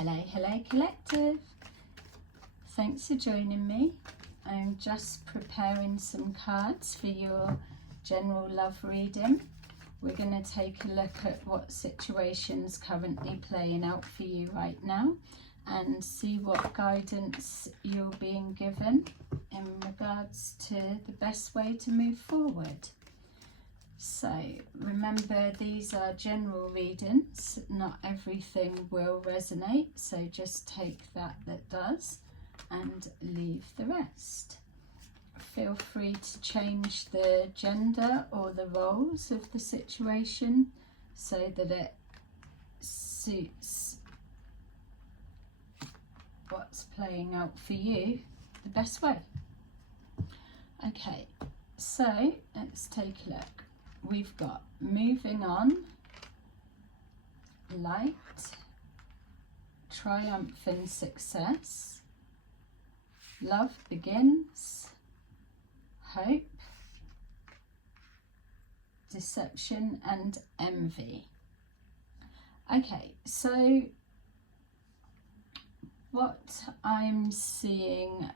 Hello collective. Thanks for joining me. I'm just preparing some cards for your general love reading. We're going to take a look at what situation's currently playing out for you right now and see what guidance you're being given in regards to the best way to move forward. So remember, these are general readings, not everything will resonate, so just take that does and leave the rest. Feel free to change the gender or the roles of the situation so that it suits what's playing out for you the best way. Okay, so let's take a look. We've got moving on, light, triumph and success, love begins, hope, deception and envy. Okay, so what I'm seeing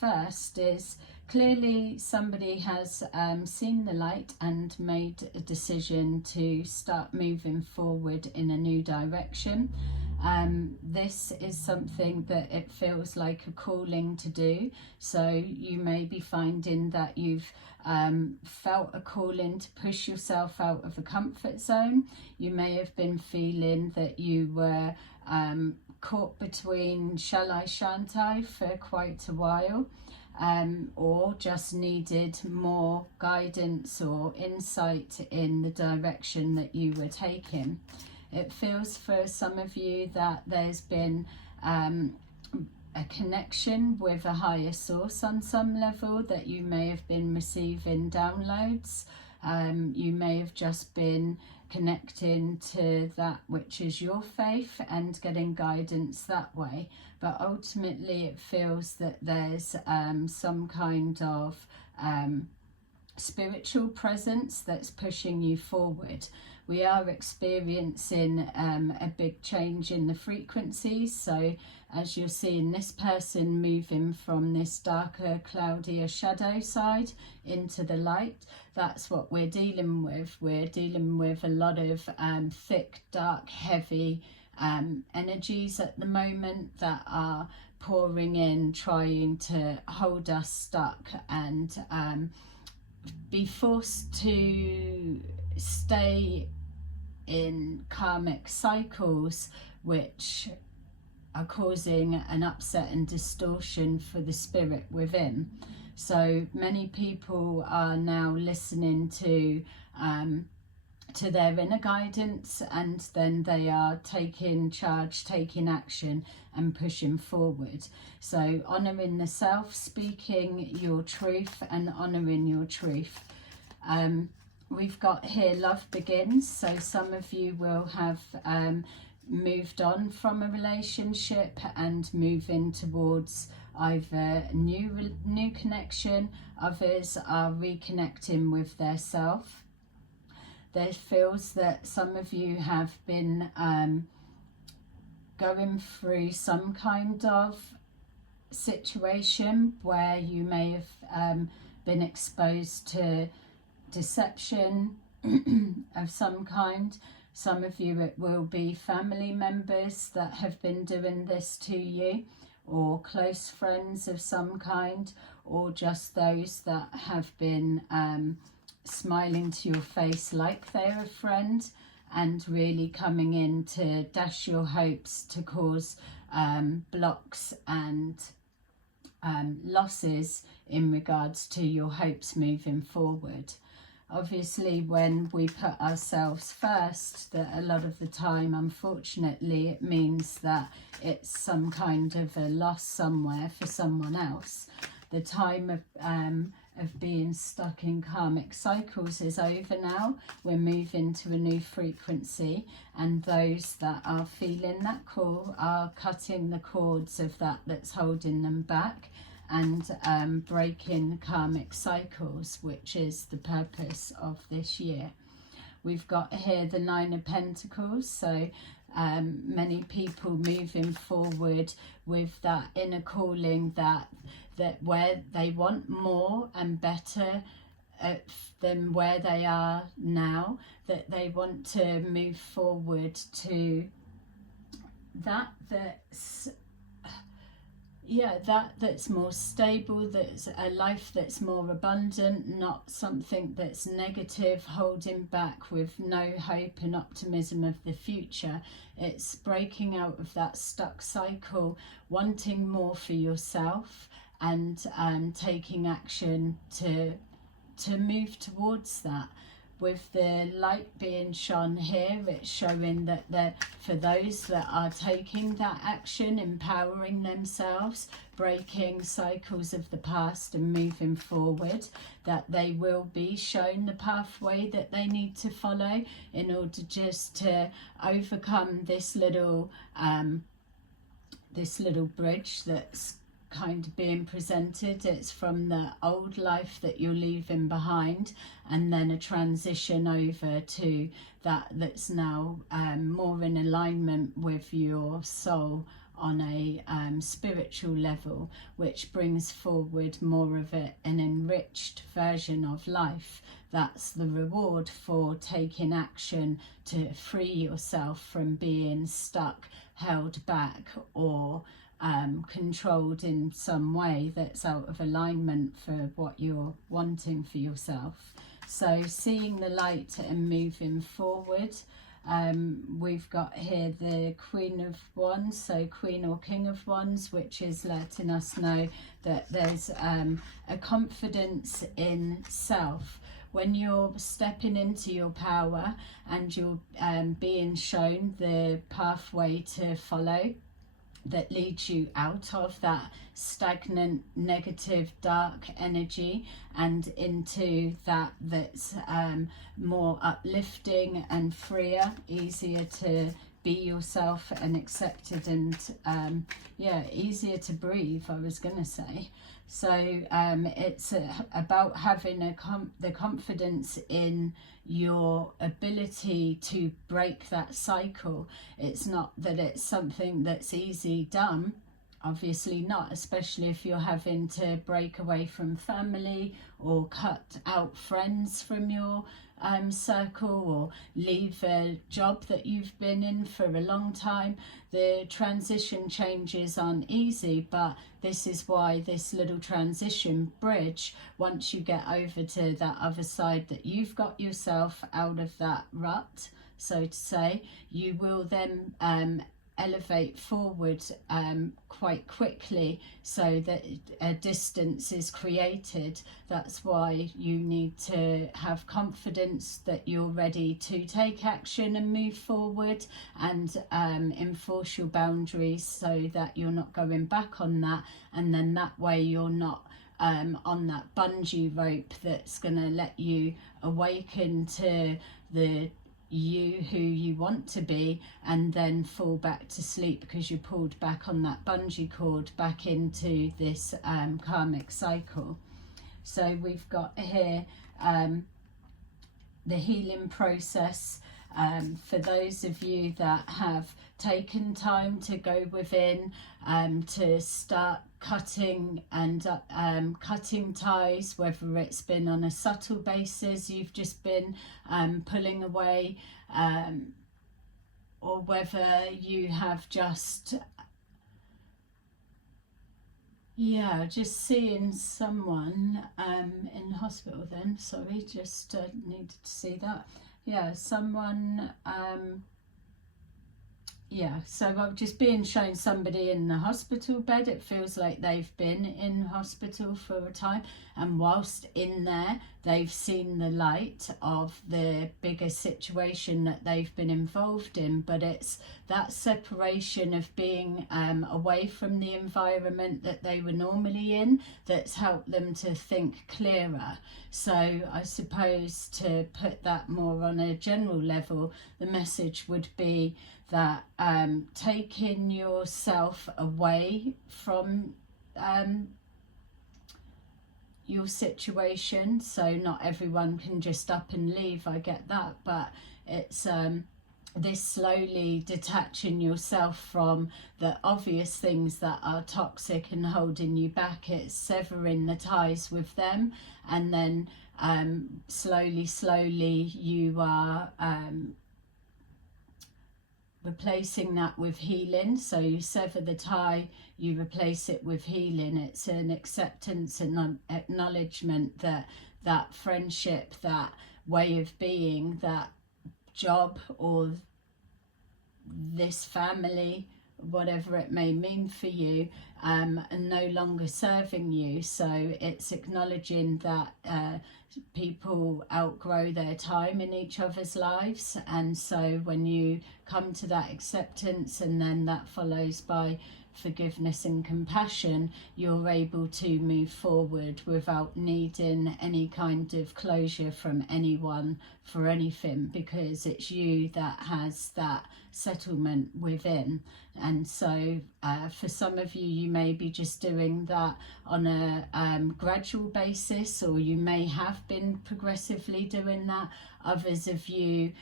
first is clearly somebody has seen the light and made a decision to start moving forward in a new direction. This is something that it feels like a calling to do. So you may be finding that you've felt a calling to push yourself out of a comfort zone. You may have been feeling that you were caught between shall I, shan't I for quite a while. Or just needed more guidance or insight in the direction that you were taking. It feels for some of you that there's been a connection with a higher source on some level, that you may have been receiving downloads. You may have just been connecting to that which is your faith and getting guidance that way, but ultimately it feels that there's some kind of spiritual presence that's pushing you forward. We are experiencing a big change in the frequencies, so as you're seeing this person moving from this darker, cloudier shadow side into the light, that's what we're dealing with. We're dealing with a lot of thick, dark, heavy energies at the moment that are pouring in, trying to hold us stuck and be forced to stay in karmic cycles which are causing an upset and distortion for the spirit within. So many people are now listening to their inner guidance, and then they are taking charge, taking action and pushing forward. So honouring the self, speaking your truth and honouring your truth. We've got here love begins, so some of you will have moved on from a relationship and moving towards either new connection. Others are reconnecting with their self. There feels that some of you have been going through some kind of situation where you may have been exposed to deception of some kind. Some of you, it will be family members that have been doing this to you, or close friends of some kind, or just those that have been smiling to your face like they're a friend and really coming in to dash your hopes, to cause blocks and losses in regards to your hopes moving forward. Obviously, when we put ourselves first, that a lot of the time, unfortunately, it means that it's some kind of a loss somewhere for someone else. The time of being stuck in karmic cycles is over now. We're moving to a new frequency, and those that are feeling that call are cutting the cords of that that's holding them back and breaking karmic cycles, which is the purpose of this year. We've got here the Nine of Pentacles, so many people moving forward with that inner calling, that where they want more and better than where they are now, that they want to move forward to that's that's more stable, that's a life that's more abundant, not something that's negative, holding back with no hope and optimism of the future. It's breaking out of that stuck cycle, wanting more for yourself, and taking action to move towards that. With the light being shone here, it's showing that for those that are taking that action, empowering themselves, breaking cycles of the past and moving forward, that they will be shown the pathway that they need to follow in order just to overcome this little bridge that's kind of being presented. It's from the old life that you're leaving behind, and then a transition over to that's now more in alignment with your soul on a spiritual level, which brings forward more of an enriched version of life. That's the reward for taking action to free yourself from being stuck, held back, or controlled in some way that's out of alignment for what you're wanting for yourself. So seeing the light and moving forward. We've got here the Queen of Wands, so Queen or King of Wands, which is letting us know that there's a confidence in self. When you're stepping into your power and you're being shown the pathway to follow, that leads you out of that stagnant, negative, dark energy and into that's more uplifting and freer, easier to be yourself and accepted, and easier to breathe, I was gonna say. So it's about having the confidence in your ability to break that cycle. It's not that it's something that's easy done, obviously not, especially if you're having to break away from family or cut out friends from your circle, or leave a job that you've been in for a long time. The transition changes aren't easy, but this is why this little transition bridge, once you get over to that other side, that you've got yourself out of that rut, so to say, you will then elevate forward quite quickly, so that a distance is created. That's why you need to have confidence that you're ready to take action and move forward, and enforce your boundaries so that you're not going back on that, and then that way you're not on that bungee rope that's going to let you awaken to the you who you want to be, and then fall back to sleep because you pulled back on that bungee cord back into this karmic cycle. So we've got here the healing process. For those of you that have taken time to go within, to start cutting and cutting ties, whether it's been on a subtle basis, you've just been pulling away, or whether you have just seeing someone in hospital. Then sorry, just needed to see that. Someone so I've just been shown somebody in the hospital bed. It feels like they've been in hospital for a time, and whilst in there they've seen the light of the bigger situation that they've been involved in. But it's that separation of being away from the environment that they were normally in that's helped them to think clearer. So I suppose, to put that more on a general level, the message would be that taking yourself away from your situation, so not everyone can just up and leave, I get that, but it's this slowly detaching yourself from the obvious things that are toxic and holding you back. It's severing the ties with them, and then slowly you are replacing that with healing. So you sever the tie, you replace it with healing. It's an acceptance and acknowledgement that that friendship, that way of being, that job, or this family, whatever it may mean for you, are no longer serving you. So it's acknowledging that people outgrow their time in each other's lives, and so when you come to that acceptance, and then that follows by forgiveness and compassion, you're able to move forward without needing any kind of closure from anyone for anything, because it's you that has that settlement within. And so for some of you, you may be just doing that on a gradual basis, or you may have been progressively doing that. Others of you,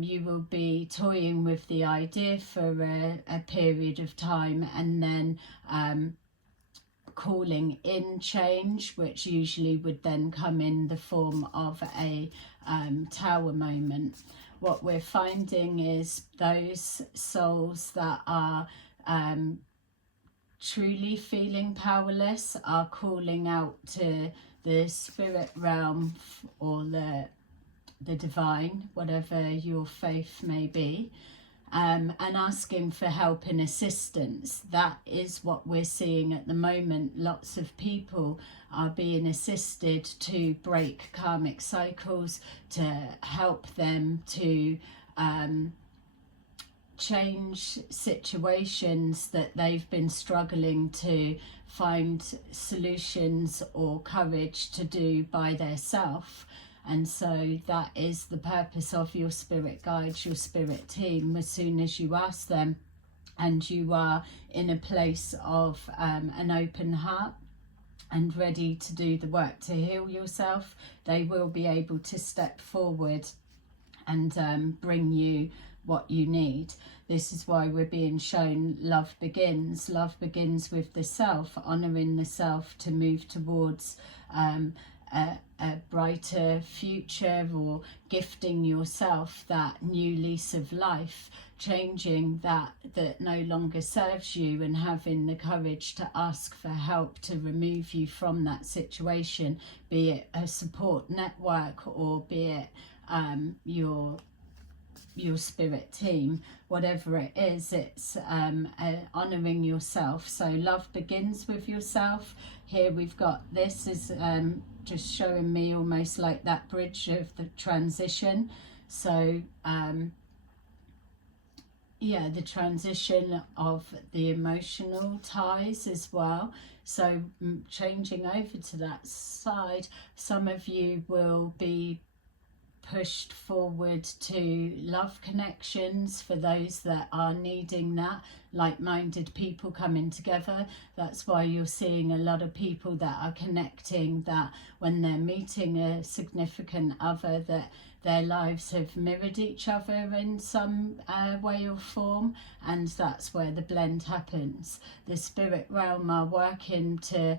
you will be toying with the idea for a period of time, and then calling in change, which usually would then come in the form of a tower moment. What we're finding is those souls that are truly feeling powerless are calling out to the spirit realm, or the divine, whatever your faith may be, and asking for help and assistance. That is what we're seeing at the moment. Lots of people are being assisted to break karmic cycles, to help them to change situations that they've been struggling to find solutions or courage to do by themselves. And so that is the purpose of your spirit guides, your spirit team. As soon as you ask them and you are in a place of an open heart and ready to do the work to heal yourself, they will be able to step forward and bring you what you need. This is why we're being shown love begins. Love begins with the self, honouring the self to move towards a brighter future, or gifting yourself that new lease of life, changing that no longer serves you, and having the courage to ask for help to remove you from that situation, be it a support network, or be it your spirit team. Whatever it is, it's honouring yourself. So love begins with yourself. Here we've got, this is just showing me almost like that bridge of the transition. So yeah, the transition of the emotional ties as well. So changing over to that side, some of you will be pushed forward to love connections, for those that are needing that, like-minded people coming together. That's why you're seeing a lot of people that are connecting, that when they're meeting a significant other, that their lives have mirrored each other in some way or form, and that's where the blend happens. The spirit realm are working to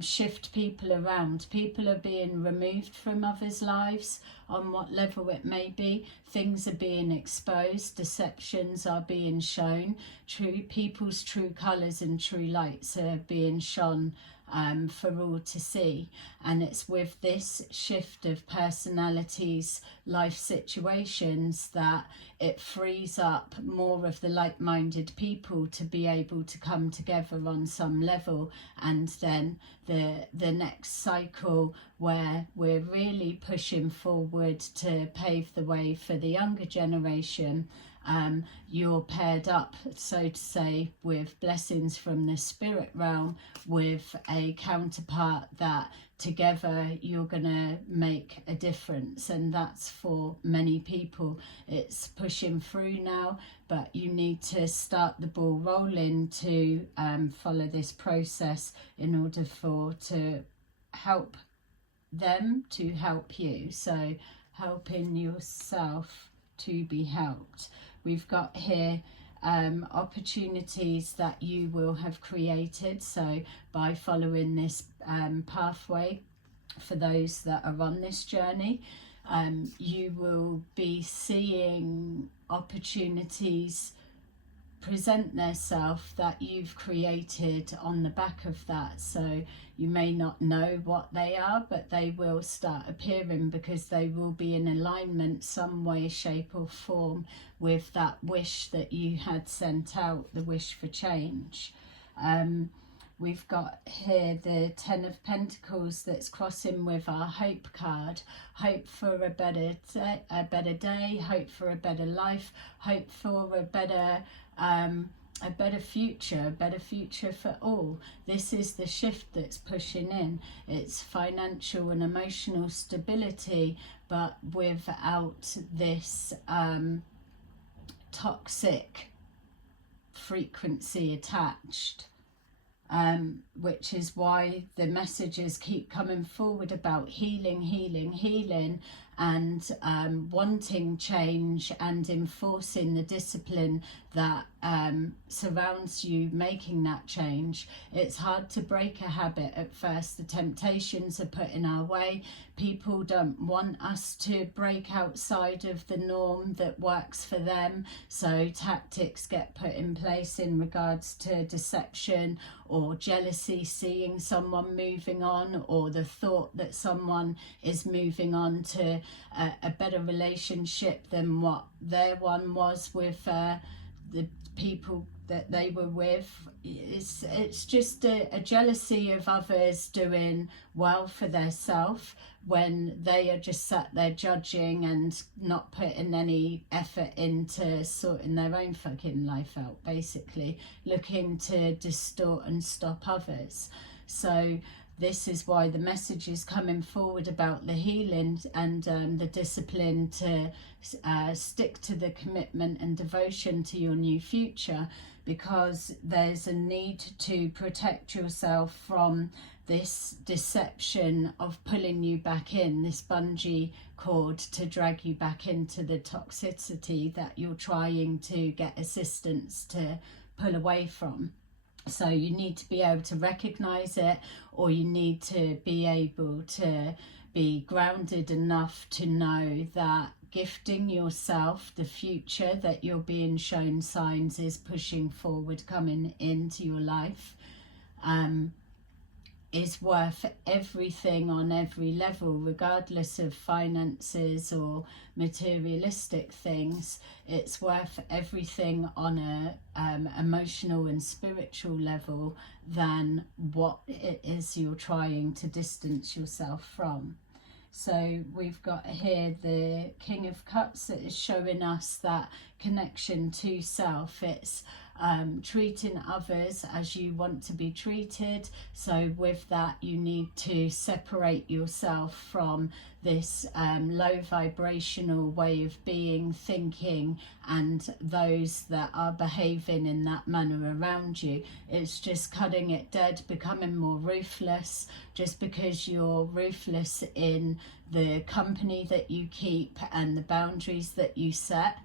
shift people around. People are being removed from others' lives, on what level it may be. Things are being exposed, deceptions are being shown, people's true colours and true lights are being shone for all to see. And it's with this shift of personalities, life situations, that it frees up more of the like-minded people to be able to come together on some level. And then the next cycle, where we're really pushing forward to pave the way for the younger generation, you're paired up, so to say, with blessings from the spirit realm, with a counterpart that together you're gonna make a difference. And that's for many people. It's pushing through now, but you need to start the ball rolling to follow this process in order to help them to help you. So helping yourself to be helped. We've got here opportunities that you will have created, so by following this pathway, for those that are on this journey, you will be seeing opportunities present themselves that you've created on the back of that. So you may not know what they are, but they will start appearing because they will be in alignment some way, shape or form with that wish that you had sent out, the wish for change. We've got here the Ten of Pentacles that's crossing with our hope card. Hope for a better day, hope for a better life, hope for a better future for all. This is the shift that's pushing in. It's financial and emotional stability, but without this toxic frequency attached. Which is why the messages keep coming forward about healing, healing, healing, and wanting change and enforcing the discipline that surrounds you making that change. It's hard to break a habit at first. The temptations are put in our way. People don't want us to break outside of the norm that works for them, so tactics get put in place in regards to deception or jealousy, seeing someone moving on, or the thought that someone is moving on to a better relationship than what their one was with the people that they were with. It's just a jealousy of others doing well for themselves when they are just sat there judging and not putting any effort into sorting their own fucking life out, basically looking to distort and stop others. So this is why the message is coming forward about the healing and the discipline to stick to the commitment and devotion to your new future, because there's a need to protect yourself from this deception of pulling you back in, this bungee cord to drag you back into the toxicity that you're trying to get assistance to pull away from. So you need to be able to recognize it, or you need to be able to be grounded enough to know that gifting yourself the future that you're being shown signs is pushing forward, coming into your life, is worth everything on every level, regardless of finances or materialistic things. It's worth everything on a emotional and spiritual level than what it is you're trying to distance yourself from. So we've got here the King of Cups that is showing us that connection to self. It's treating others as you want to be treated. So with that, you need to separate yourself from this low vibrational way of being, thinking, and those that are behaving in that manner around you. It's just cutting it dead, becoming more ruthless. Just because you're ruthless in the company that you keep and the boundaries that you set,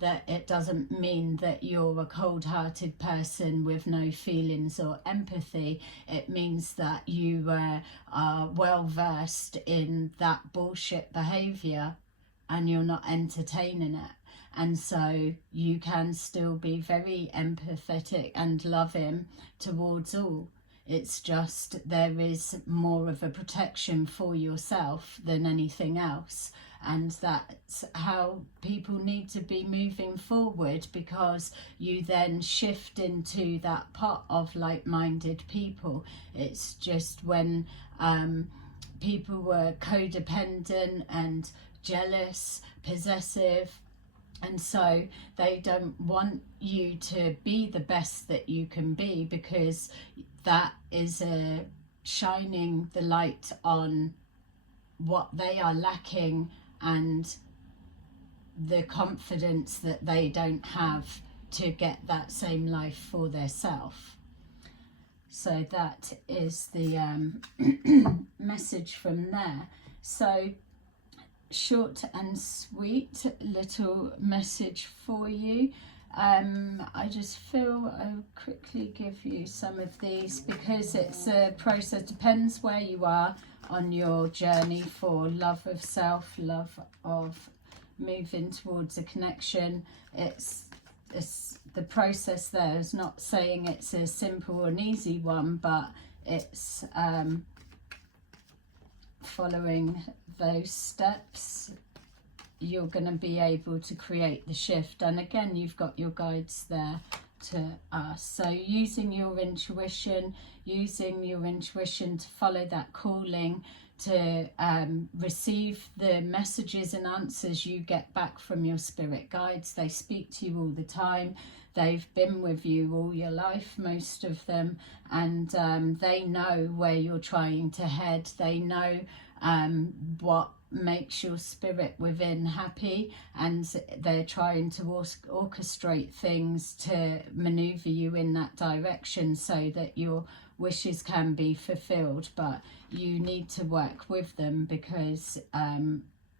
that it doesn't mean that you're a cold-hearted person with no feelings or empathy. It means that you are well-versed in that bullshit behaviour and you're not entertaining it. And so you can still be very empathetic and loving towards all. It's just there is more of a protection for yourself than anything else. And that's how people need to be moving forward, because you then shift into that pot of like-minded people. It's just when people were codependent and jealous, possessive, and so they don't want you to be the best that you can be, because that is shining the light on what they are lacking and the confidence that they don't have to get that same life for themselves. So that is the message from there. So short and sweet little message for you. I just feel I'll quickly give you some of these because it's a process. Depends where you are on your journey for love of self, love of moving towards a connection. It's the process there is not saying it's a simple and easy one, but it's following those steps you're going to be able to create the shift. And again, you've got your guides there to us. So using your intuition to follow that calling, to receive the messages and answers you get back from your spirit guides. They speak to you all the time. They've been with you all your life, most of them, and they know where you're trying to head. They know what makes your spirit within happy, and they're trying to orchestrate things to maneuver you in that direction so that your wishes can be fulfilled. But you need to work with them because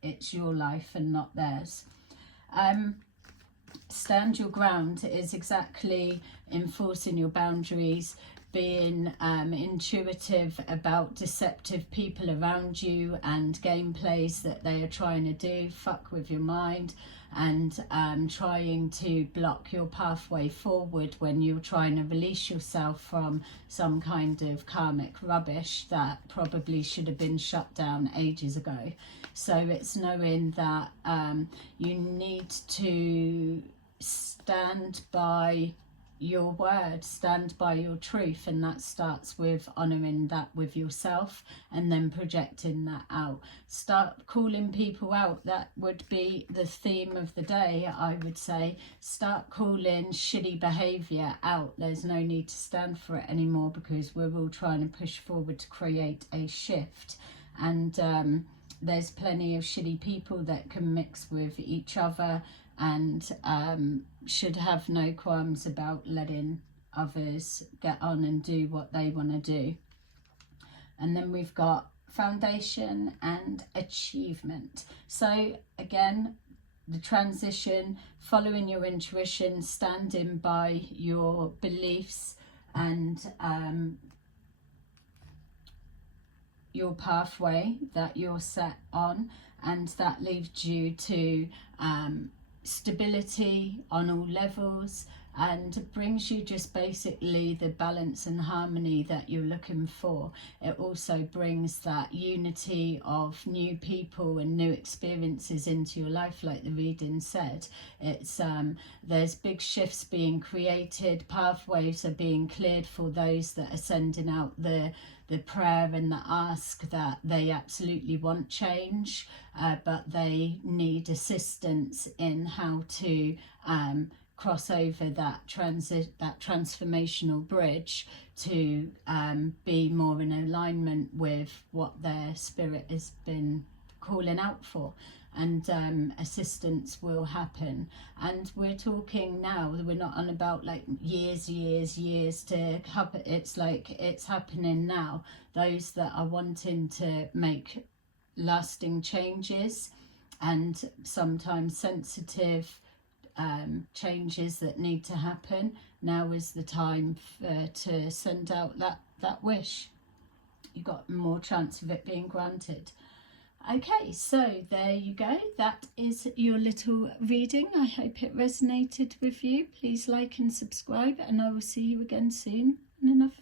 it's your life and not theirs. Stand your ground is exactly enforcing your boundaries, being intuitive about deceptive people around you and gameplays that they are trying to do, fuck with your mind, and trying to block your pathway forward when you're trying to release yourself from some kind of karmic rubbish that probably should have been shut down ages ago. So it's knowing that you need to stand by your word, stand by your truth, and that starts with honouring that with yourself and then projecting that out. Start calling people out. That would be the theme of the day, I would say. Start calling shitty behaviour out. There's no need to stand for it anymore because we're all trying to push forward to create a shift, and there's plenty of shitty people that can mix with each other and should have no qualms about letting others get on and do what they want to do. And then we've got foundation and achievement. So again, the transition, following your intuition, standing by your beliefs and your pathway that you're set on, and that leads you to stability on all levels, and brings you just basically the balance and harmony that you're looking for. It also brings that unity of new people and new experiences into your life, like the reading said. It's there's big shifts being created, pathways are being cleared for those that are sending out the prayer and the ask that they absolutely want change, but they need assistance in how to cross over that transformational bridge to be more in alignment with what their spirit has been calling out for. And assistance will happen. And we're talking now, we're not on about like years to happen. It's like it's happening now. Those that are wanting to make lasting changes and sometimes sensitive changes that need to happen, now is the time to send out that wish. You've got more chance of it being granted. Okay, so there you go. That is your little reading. I hope it resonated with you. Please like and subscribe, and I will see you again soon in another